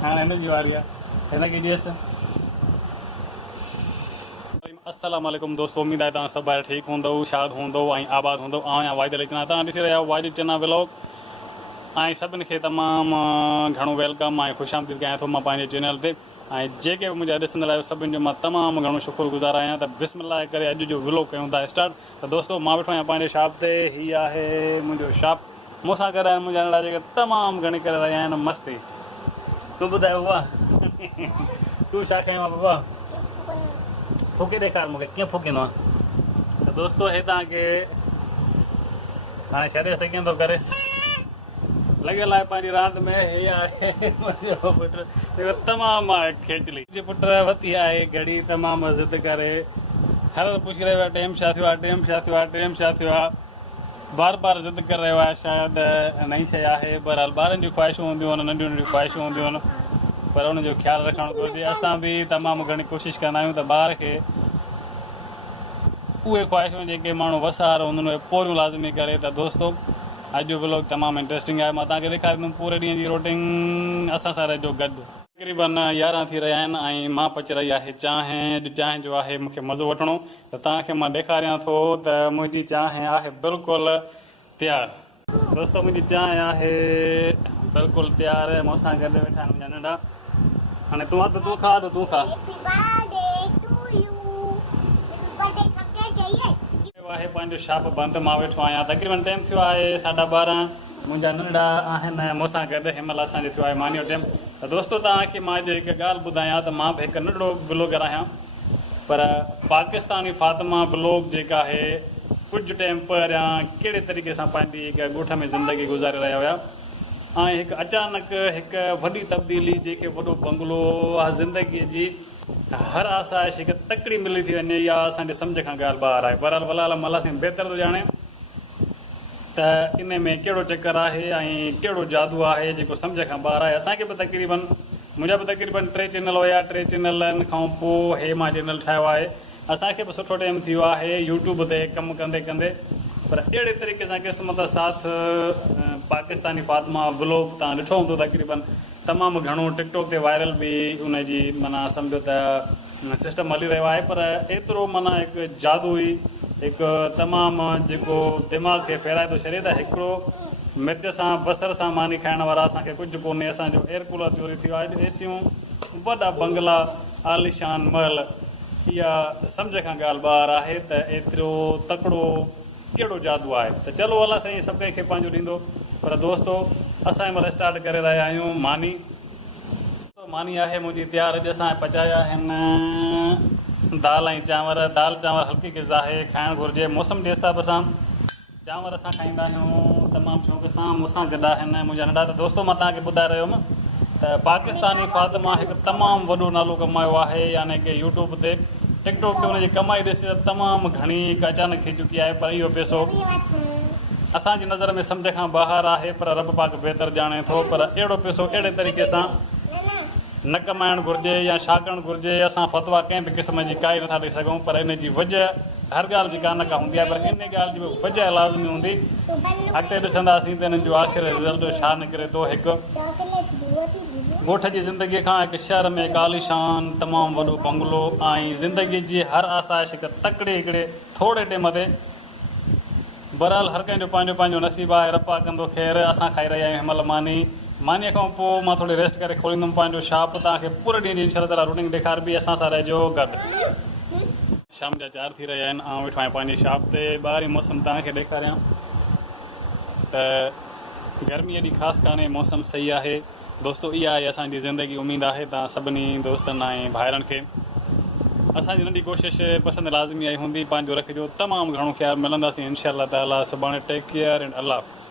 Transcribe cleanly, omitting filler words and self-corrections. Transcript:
हाँ हिन जी वारी आहे हिनखे ॾियसि। अस्सलाम वालेकुम दोस्तों, उम्मीद आहे तव्हां सभु ॿाहिरि ठीकु हूंदव, शाद हूंदव ऐं आबाद हूंदव। आहियां वाहिद लिखना, तव्हां ॾिसी रहिया आहियो वाहिद चन्ना व्लॉग ऐं सभिनी खे तमामु घणो वेलकम ऐं ख़ुशि आमदीद कयां थो मां पंहिंजे चैनल ते। ऐं जेके बि मुंहिंजा ॾिसंदड़ आहियो सभिनि जो मां तमामु घणो शुक्रगुज़ार आहियां। त बिस्मिल्लाह करे अॼु जो व्लॉग कयूं था स्टार्ट। त दोस्तों मां वेठो आहियां पंहिंजे शॉप ते। हीअ आहे मुंहिंजो शॉप। मूंसां गॾु आहिनि मुंहिंजा नंढा जेके तमामु घणी करे रहिया आहिनि मस्ती। तूं ॿुधायो बाबा तूं छा कयो आहे बाबा? फूके ॾेखार मूंखे कीअं फूकींदो आहे। त दोस्तो हे तव्हांखे हाणे छॾे सघे थो करे लॻियल आहे पंहिंजी रांदि में। हे आहे मुंहिंजो पुटु जेको तमामु आहे खेचली। मुंहिंजे पुट वरिती आहे घड़ी, तमामु ज़िद करे हर पुछी रहियो आहे टाइम छा थियो आहे, टाइम छा थियो आहे, टाइम छा थियो आहे। बार बार ज़िद करे रहियो आहे। शायदि नई शइ आहे। बहरहाल ॿारनि जूं ख़्वाहिशूं हूंदियूं आहिनि, नंढियूं नंढियूं ख़्वाहिशूं हूंदियूं आहिनि, पर उनजो ख़्यालु रखणु घुरिजे। असां बि तमामु घणी कोशिशि कंदा आहियूं त ॿार खे उहे ख़्वाहिशूं जेके माण्हू वसार हूंदियूं आहिनि उहे पूरियूं लाज़मी करे। त दोस्तो अॼु जो व्लॉग तमामु इंट्रस्टिंग आहे। मां तव्हांखे ॾेखारींदुमि पूरे ॾींहं जी रूटीन। असां सां रहिजो गॾु। तक़रीबन 11 थी रहिया आहिनि ऐं मां पची रही आहे चांहि। अॼु चांहि जो आहे मूंखे मज़ो वठिणो। त तव्हांखे मां ॾेखारियां थो त मुंहिंजी चांहि आहे बिल्कुलु तयारु। दोस्तो मुंहिंजी चांहि आहे बिल्कुलु तयारु। मूंसां गॾु वेठा आहिनि मुंहिंजा नंढा। हाणे तूं त तूं खा त तूं खा। आहे पंहिंजो शॉप बंदि। मां वेठो आहियां। तक़रीबन टाइम थियो आहे 12:30। मुंहिंजा नंढड़ा आहिनि मूंसां गॾु। हिन महिल असांजो थियो आहे मानीअ टाइम। त दोस्तो तव्हांखे मां अॼु हिकु ॻाल्हि ॿुधायां त मां बि हिकु नंढड़ो ब्लॉगर आहियां, पर पाकिस्तानी फातिमा ब्लॉग जेका आहे कुझु टाइम पहिरियां कहिड़े तरीक़े सां पंहिंजी हिकु ॻोठ में ज़िंदगी गुज़ारे रहिया हुया ऐं हिकु अचानक हिकु वॾी तब्दीली जेके वॾो बंगलो आहे ज़िंदगीअ जी हर आसाइश हिकु तकड़ी मिली थी वञे, इहा असांजे सम्झ खां ॻाल्हि ॿाहिरि आहे। बहरहाल वलाल मलासीं बहितर थो ॼाणे त इन में कहिड़ो चकर आहे ऐं कहिड़ो जादू आहे जेको सम्झ खां ॿाहिरि आहे। असांखे बि तक़रीबन मुंहिंजा बि तक़रीबन 3 चैनल हुया। 3 चैनलनि खां पोइ हे मां चैनल ठाहियो आहे। असांखे बि सुठो टाइम थियो आहे यूट्यूब ते कमु कंदे कंदे, पर अहिड़े तरीक़े सां क़िस्मत साथ पाकिस्तानी फातिमा व्लॉग तव्हां ॾिठो हूंदो तक़रीबन तमामु घणो टिकटॉक ते वायरल बि उनजी माना सम्झो त सिस्टम हली रहियो आहे। पर एतिरो माना हिकु जादू ई हिकु तमामु जेको दिमाग़ खे फेराए थो छॾे त हिकिड़ो मिर्च सां बसर सां मानी खाइण वारा असांखे कुझु कोन्हे। असांजो एयर कूलर चोरी थियो आहे, एसियूं, वॾा बंगला, आलिशान महल, इहा सम्झ खां ॻाल्हि ॿाहिरि आहे त एतिरो तकिड़ो कहिड़ो जादू आहे। त चलो अलाह साईं सभु कंहिंखे पंहिंजो ॾींदो। पर दोस्तो असां हिन महिल स्टार्ट करे रहिया आहियूं मानी। मानी आहे मुंहिंजी तयारु। अॼु असां पचाया आहिनि दाल ऐं चांवर। दाल चांवर हल्की ग़िज़ा आहे, खाइणु घुरिजे मौसम जे हिसाब सां। चांवर असां खाईंदा आहियूं तमामु शौक़ सां। मूंसां गॾु आहिनि मुंहिंजा नंढा। त दोस्तो मां तव्हांखे ॿुधाए रहियो हुउमि त पाकिस्तानी फातिमा हिकु तमामु वॾो नालो कमायो आहे, यानी की यूट्यूब ते टिकटॉक ते हुनजी कमाई ॾिसी त तमामु घणी हिकु अचानक थी चुकी आहे। पर इहो पैसो असांजी नज़र में सम्झ खां ॿाहिरि आहे, पर रब पाक बहितर ॼाणे थो। पर अहिड़ो पैसो अहिड़े तरीक़े सां न कमाइणु घुरिजे या छा करणु घुरिजे। असां फतवा कंहिं बि क़िस्म जी काई नथा ॾेई सघूं, पर इन जी वजह हर ॻाल्हि जी का न का हूंदी आहे, पर इन ॻाल्हि जी वजह लाज़मी हूंदी। अॻिते ॾिसंदासीं त हिननि जो आख़िर रिज़ल्ट छा निकिरे थो। हिकु ॻोठ जी ज़िंदगीअ खां हिकु शहर में हिकु आलिशान तमामु वॾो बंगलो ऐं ज़िंदगीअ जी हर आसाइश हिकु तकिड़े हिकिड़े थोरे टाइम ते। बहरहाल हर कंहिंजो पंहिंजो पंहिंजो नसीबु आहे, रपा कंदो ख़ैरु। असां खाई रहिया आहियूं हिन महिल मानी। मानीअ खां पोइ मां थोरी रेस्ट करे खोलींदुमि पंहिंजो शॉप। तव्हांखे पूरे ॾींहं जी इंशाअल्लाह ताला रूटीन ॾेखारबी। असां सां रहिजो गॾु। शाम जा 4 थी रहिया आहिनि। ऐं वेठो आहियां पंहिंजी शॉप ते। ॿाहिरि मौसम तव्हांखे ॾेखारियां त गर्मी एॾी ख़ासि कान्हे, मौसम सही आहे। दोस्तो इहा आहे असांजी ज़िंदगी। उमेदु आहे तव्हां सभिनी दोस्तनि ऐं भाइरनि खे असांजी नंढी कोशिशि पसंदि लाज़मी आई हूंदी। पंहिंजो रखिजो तमामु घणो ख़्यालु। मिलंदासीं इंशाअल्लाह ताला सुभाणे। टेक केयर एंड अल्लाह हाफ़िज़।